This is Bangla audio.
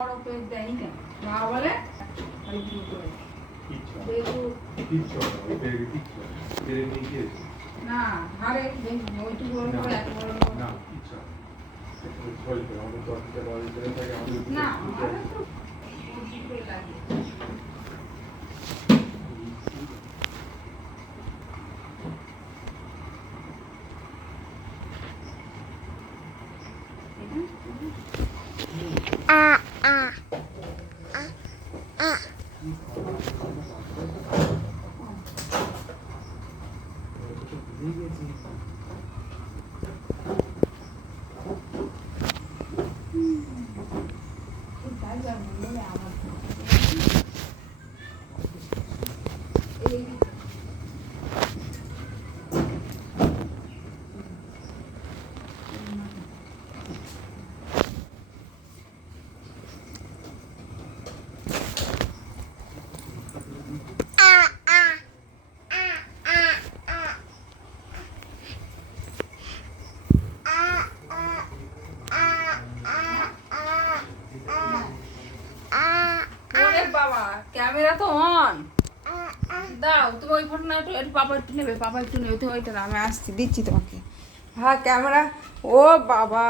বড় পেজ দেয়নি কেন? মা বলে ওই দুটো করে। না আরে ওইটুকু বড় করে এত বড় না না আমাদের তো ওইটুকুই লাগে। বাবা ক্যামেরা তো অন দাও তুমি ওই ফটো না একটু পাপা একটু নেবে পাপা একটু নেবে তো ওইটা না আমি আসছি দিচ্ছি তোমাকে হ্যাঁ ক্যামেরা ও বাবা